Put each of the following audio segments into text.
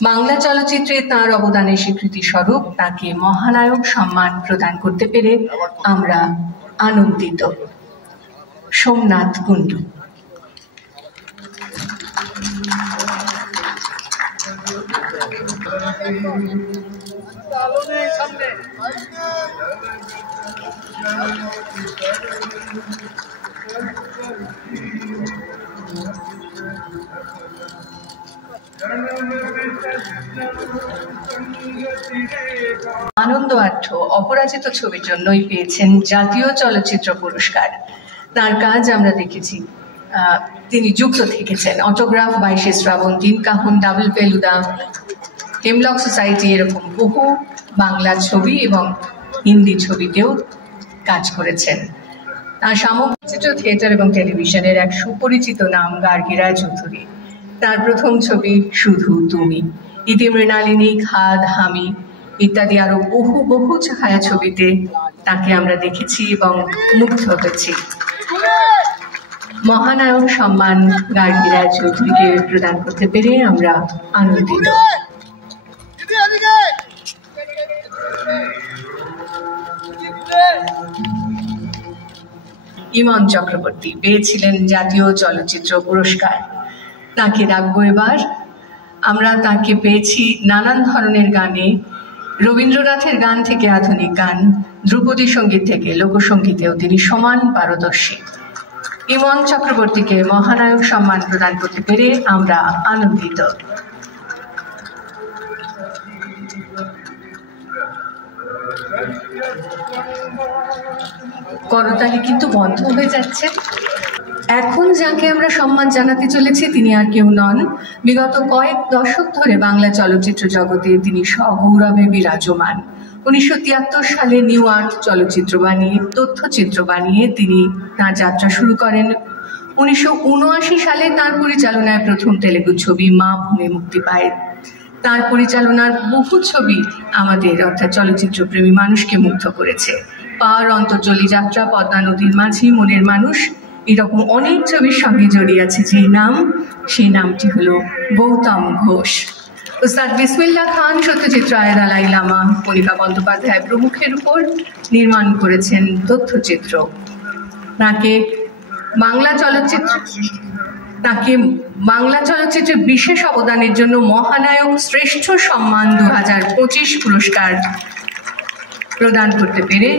বাংলা চলচ্চিত্রে তাঁর অবদানের স্বীকৃতি স্বরূপ তাকে মহানায়ক সম্মান প্রদান করতে পেরে আমরা আনন্দিত। সোমনাথ কুণ্ডু। আনন্দ আঢ্য অপরাজিত ছবির জন্যই পেয়েছেন জাতীয় চলচ্চিত্র পুরস্কার। তার কাজ আমরা দেখেছি, তিনি যুক্ত থেকেছেন অটোগ্রাফ, 22শে শ্রাবণ, দিন কাহুন, ডাবল ফেলুদা, হেমলক সোসাইটি, এরকম বহু বাংলা ছবি এবং হিন্দি ছবিতেও কাজ করেছেন। তার সামগ্রিক চিত্র, থিয়েটার এবং টেলিভিশনের এক সুপরিচিত নাম গার্গী রায়চৌধুরী। তার প্রথম ছবি শুধু তুমি, ইতি মৃণালিনী, খাদ, হামি ইত্যাদি আরো বহু ছায়াছবিতে তাকে আমরা দেখেছি এবং মুগ্ধ হয়েছি। মহানায়ক সম্মান গার্গী রায়চৌধুরীকে প্রদান করতে পেরে আমরা আনন্দিত। ইমন চক্রবর্তী পেয়েছিলেন জাতীয় চলচ্চিত্র পুরস্কার। তাকে ডাকবো এবার। আমরা তাকে পেয়েছি নানান ধরনের গানে, রবীন্দ্রনাথের গান থেকে আধুনিক গান, ধ্রুপদী সঙ্গীত থেকে লোকসঙ্গীতেও তিনি সমান পারদর্শী। ইমন চক্রবর্তীকে মহানায়ক সম্মান প্রদান করতে পেরে আমরা আনন্দিত। করতালি কিন্তু বন্ধ হয়ে যাচ্ছে। এখন যাকে আমরা সম্মান জানাতে চলেছি তিনি আর কেউ নন, বিগত কয়েক দশক ধরে বাংলা চলচ্চিত্র জগতে তিনি সগৌরবে বিরাজমান। 1973 সালে নিউ আর্ট চলচ্চিত্র বানিয়ে, তথ্যচিত্র বানিয়ে তিনি তাঁর যাত্রা শুরু করেন। 1979 সালে তাঁর পরিচালনায় প্রথম তেলেগু ছবি মা ভূমি মুক্তি পায়। তাঁর পরিচালনার বহু ছবি আমাদের অর্থাৎ চলচ্চিত্র প্রেমী মানুষকে মুগ্ধ করেছে। পাওয়ার, অন্তর্জলি যাত্রা, পদ্মা নদীর মাঝি, মনের মানুষ, এরকম অনেক ছবির সঙ্গে জড়িয়ে আছে যে নাম, সেই নামটি হলো গৌতম ঘোষ। উস্তাদ বিসমিল্লাহ খান, সত্যজিৎ রায়, দালাই লামা, কণিকা বন্দ্যোপাধ্যায় প্রমুখের উপর নির্মাণ করেছেন তথ্যচিত্র। তাকে বাংলা চলচ্চিত্রের বিশেষ অবদানের জন্য মহানায়ক শ্রেষ্ঠ সম্মান 2025 পুরস্কার প্রদান করতে পেরে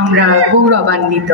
আমরা গৌরবান্বিত।